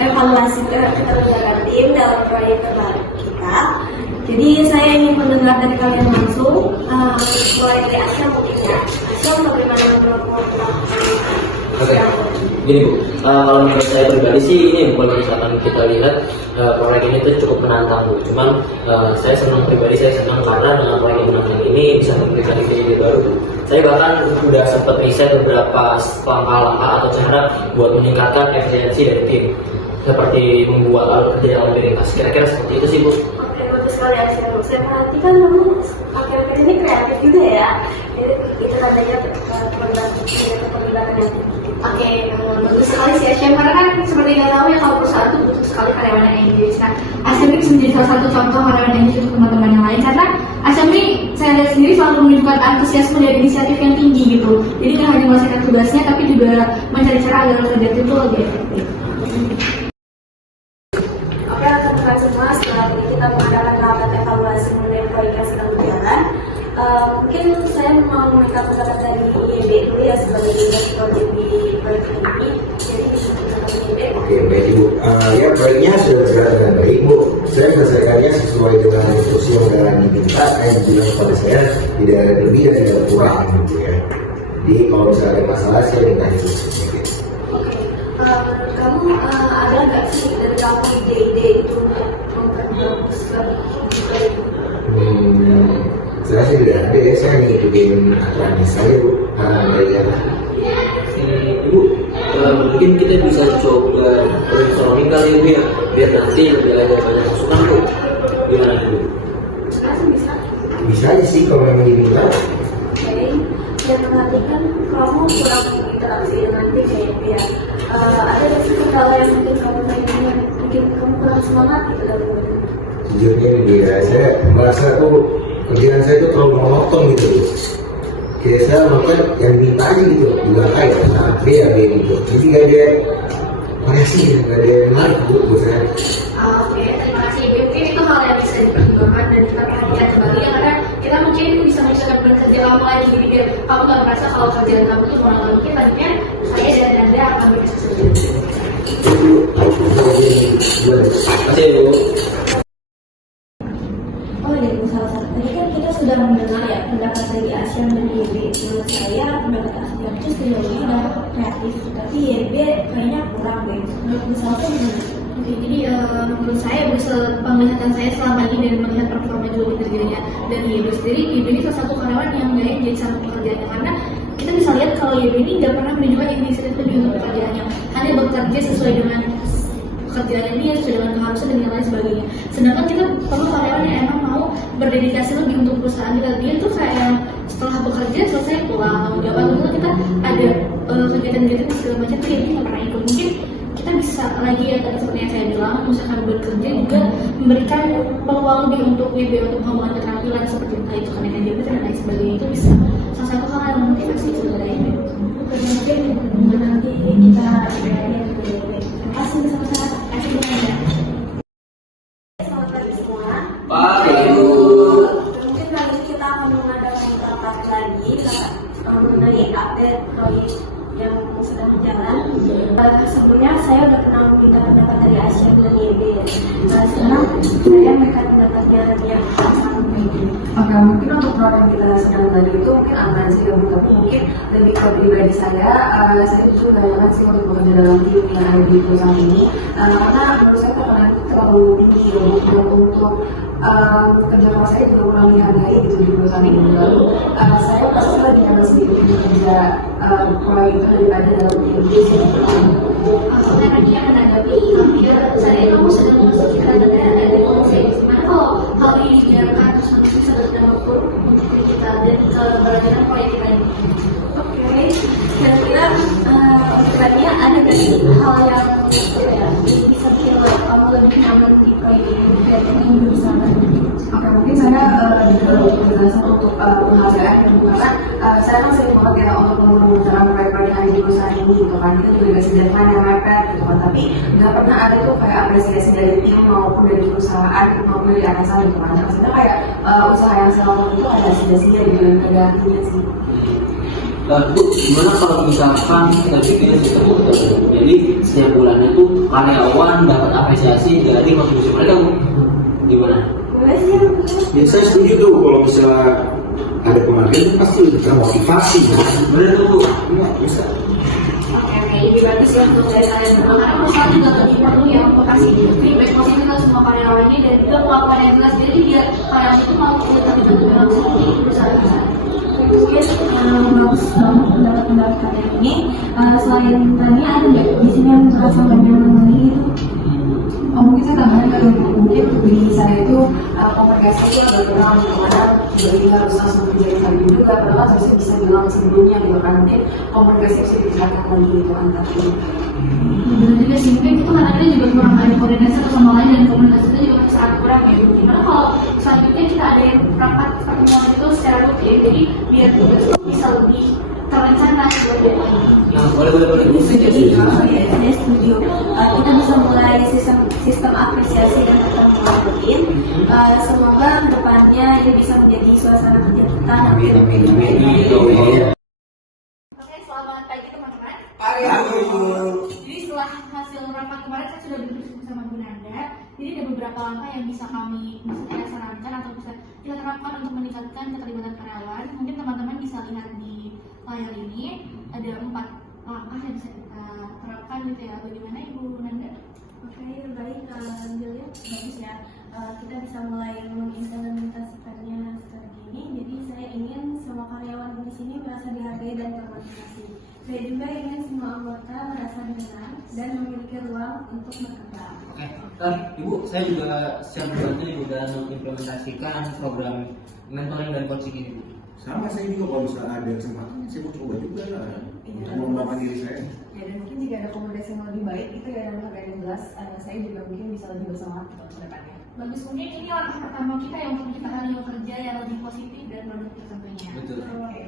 evaluasi kerjaan tim dalam proyek terbaru kita. Jadi saya ingin mendengar dari kalian langsung, mulai dari Asya mungkin ya. Asya bagaimana menurut Oke, gini Bu, kalau menurut saya pribadi sih ini kalau misalkan kita lihat proyek ini tuh cukup menantang Bu. Cuman saya senang pribadi, saya senang karena dengan proyek yang menantang ini bisa memberikan ide-ide baru Bu. Saya bahkan sudah sempat riset beberapa langkah-langkah atau cara buat meningkatkan efisiensi dari tim, seperti membuat alur kerja yang lebih ringkas. Kira-kira seperti itu sih Bu. Oke, bagus sekali Asya. Saya perhatikan kamu akhir-akhir ini kreatif juga ya. Jadi itu tandanya perlibatan yang Oke, bagus sekali sih Asyam, karena kan seperti kita tahu ya kalau perusahaan itu butuh sekali karyawan yang engage. Nah, Asyam bisa menjadi salah satu contoh karyawan yang engage untuk teman-teman yang lain, karena Asyam saya lihat sendiri selalu menunjukkan antusiasme dan inisiatif yang tinggi gitu. Jadi tidak hanya melaksanakan tugasnya, tapi juga mencari cara agar kerja itu lebih efektif. Oke, teman-teman semua, setelah ini kita mengadakan rapat evaluasi mengenai proyek yang sedang berjalan. Mungkin saya mau meminta pendapat dari IEB dulu ya sebagai direktur di proyek ini. Jadi bisa pendapat IEB. Oke, baik Ibu. Ya, proyeknya sudah berjalan dengan baik Bu. Saya menyelesaikannya sesuai dengan instruksi yang sudah diminta. Yang bilang kepada saya tidak ada lebih dan tidak ada kurang gitu ya. Jadi kalau misalnya ada masalah saya minta instruksi. Oke, menurut kamu ada nggak sih dari kamu ide-ide itu untuk memperbagus proyek ini? Saya sih tidak ada ya, saya ngikutin aturannya saya Bu. Ya. Ibu, mungkin kita bisa coba brainstorming kali ya Bu ya, biar nanti lebih ada banyak masukan Bu. Gimana Bu? Bisa. Bisa aja sih kalau memang diminta. Oke, saya perhatikan kamu kurang interaksi dengan tim ya. Ada nggak sih hal yang mungkin kamu pengen, mungkin kamu kurang semangat gitu dalam proyek? Jujurnya ini ya, saya merasa tuh kerjaan saya itu terlalu monoton gitu. Kayak saya makan yang minta aja gitu, juga kayak B ya B gitu. Jadi nggak ada variasi, nggak ada yang menarik buat saya. Oke, terima kasih Ibu. Mungkin itu hal yang bisa dipertimbangkan dan kita perhatikan kembali ya, karena kita mungkin bisa mencoba bekerja kamu lagi, jadi biar kamu nggak merasa kalau kerjaan kamu itu kurang mungkin nantinya saya dan Anda akan bekerja sendiri. Oke Bu. Oh iya, salah satu tadi kan kita sudah mendengar ya pendapat dari Asyam dan YB. Menurut saya pendapat Asyam itu sejauh ini udah kreatif, tapi YB kayaknya kurang deh. Menurut misalnya gimana? Oke, jadi menurut saya penglihatan saya selama ini dan melihat performa juga kerjanya dan YB sendiri, YB ini salah satu karyawan yang nggak engage sama pekerjaannya, karena kita bisa lihat kalau YB ini nggak pernah menunjukkan inisiatif lebih untuk pekerjaannya, hanya bekerja sesuai dengan pekerjaan ini sesuai dengan keharusan dan yang lain sebagainya. Sedangkan kita perlu karyawan yang emang mau berdedikasi lebih untuk perusahaan kita. Dia tuh kayak setelah bekerja selesai pulang tanggung jawab, atau kita ada kegiatan-kegiatan segala macam tuh dia nggak pernah ikut. Mungkin kita bisa lagi ya tadi seperti yang saya bilang, misalkan bekerja juga memberikan peluang lebih untuk WB untuk pengembangan keterampilan seperti entah itu kenaikan jabatan dan lain sebagainya. Itu bisa salah satu hal yang memotivasi sebenarnya. Mungkin nanti kita lihat ke YB. Terima kasih bersama-sama. Selamat pagi semua. Ibu. Mungkin kali ini kita akan mengadakan rapat lagi mengenai update proyek yang sedang berjalan. Sebelumnya saya udah pernah meminta pendapat dari Asia dan YB. Sekarang saya minta pendapatnya yang sama. Oke, mungkin untuk proyek yang kita sedang tadi itu mungkin aman sih ya Bu, tapi mungkin lebih ke pribadi saya itu banyak sih untuk bekerja dalam tim yang ada di perusahaan ini, karena menurut saya tekanan itu terlalu tinggi ya Bu, dan untuk kerja keras saya juga kurang dihargai gitu di perusahaan ini. Lalu saya pasti lebih nyaman sendiri untuk kerja proyek itu daripada dalam tim gitu. Karena dia menanggapi hampir saya kamu sedang memasuki kerajaan dari komisi gimana kalau hal ini dibiarkan terus nanti sedang berdampak untuk kita dan keberlanjutan proyek kita ini. Oke, kira-kira kedepannya ada nggak sih hal yang bisa bikin kamu lebih nyaman di proyek ini dan bersama? Oke, mungkin saya juga penjelasan untuk penghargaan yang bukan saya kan sering banget ya untuk mengumpulkan proyek-proyek yang ada di perusahaan ini gitu kan, kita juga dikasih deadline yang mepet gitu kan, tapi nggak pernah ada tuh kayak apresiasi dari tim maupun dari perusahaan maupun dari atasan gitu kan. Maksudnya kayak usaha yang saya lakukan itu ada hasil-hasilnya gitu dan ada artinya sih. Bu, gimana kalau misalkan kita bikin sistem untuk jadi setiap bulannya tuh karyawan dapat apresiasi dari kontribusi mereka, Bu? Gimana? Boleh sih. Ya saya setuju tuh kalau misalnya ada penghargaan pasti termotivasi. Bener tuh, Bu. Enggak bisa. Oke, ini bagus ya untuk dari kalian berdua. Karena perusahaan juga lebih perlu ya untuk kasih feedback positif ke semua karyawannya dan juga melakukan yang jelas. Jadi biar karyawan itu mau terlibat dalam seperti perusahaan. Mungkin bagus banget pendapat kalian ini. Selain tadi ada nggak di sini yang merasa mengenai itu? Oh, mungkin saya tambahin kali Bu. Mungkin di saya itu komunikasi itu agak kurang karena jadi harus langsung menjadi hal itu juga padahal harusnya bisa bilang sebelumnya gitu kan mungkin komunikasi bisa ditingkatkan lagi gitu antar ini. Benar juga sih, mungkin itu karena kita juga kurang ada koordinasi satu sama lain dan komunikasi itu juga sangat kurang ya. Gimana kalau selanjutnya kita ada yang rapat pertemuan itu secara rutin, jadi biar tugas itu bisa lebih terencana buat depan. Nah, boleh. Saya setuju. Kita bisa mulai sistem apresiasi dan pertemuan rutin. Semoga kedepannya ini bisa menjadi suasana kerja kita. Oke, selamat pagi teman-teman. Halo. Jadi setelah hasil rapat kemarin saya sudah berdiskusi sama Bu Nanda. Jadi ada beberapa langkah yang bisa kita sarankan atau bisa kita terapkan untuk meningkatkan keterlibatan karyawan. Mungkin teman-teman bisa lihat di layar ini ada 4 langkah yang bisa kita terapkan gitu ya. Bagaimana Ibu Nanda? Oke, baik. Julia, bagus ya. Kita bisa mulai mengimplementasikannya seperti ini. Jadi saya ingin semua karyawan di sini merasa dihargai dan termotivasi. Saya juga ingin semua anggota merasa dikenal dan memiliki ruang untuk berkembang. Oke, Ibu, saya juga siap membantu Ibu dalam mengimplementasikan program mentoring dan coaching ini, Bu. Sama saya juga kalau misalnya ada kesempatan saya mau coba juga lah untuk mengembangkan diri saya. Ya dan mungkin jika ada komunikasi yang lebih baik itu ya yang harga yang jelas saya juga mungkin bisa lebih bersemangat gitu ke depannya. Bagus, mungkin ini langkah pertama kita yang untuk menciptakan lingkungan kerja yang lebih positif dan produktif tentunya. Betul. Oke.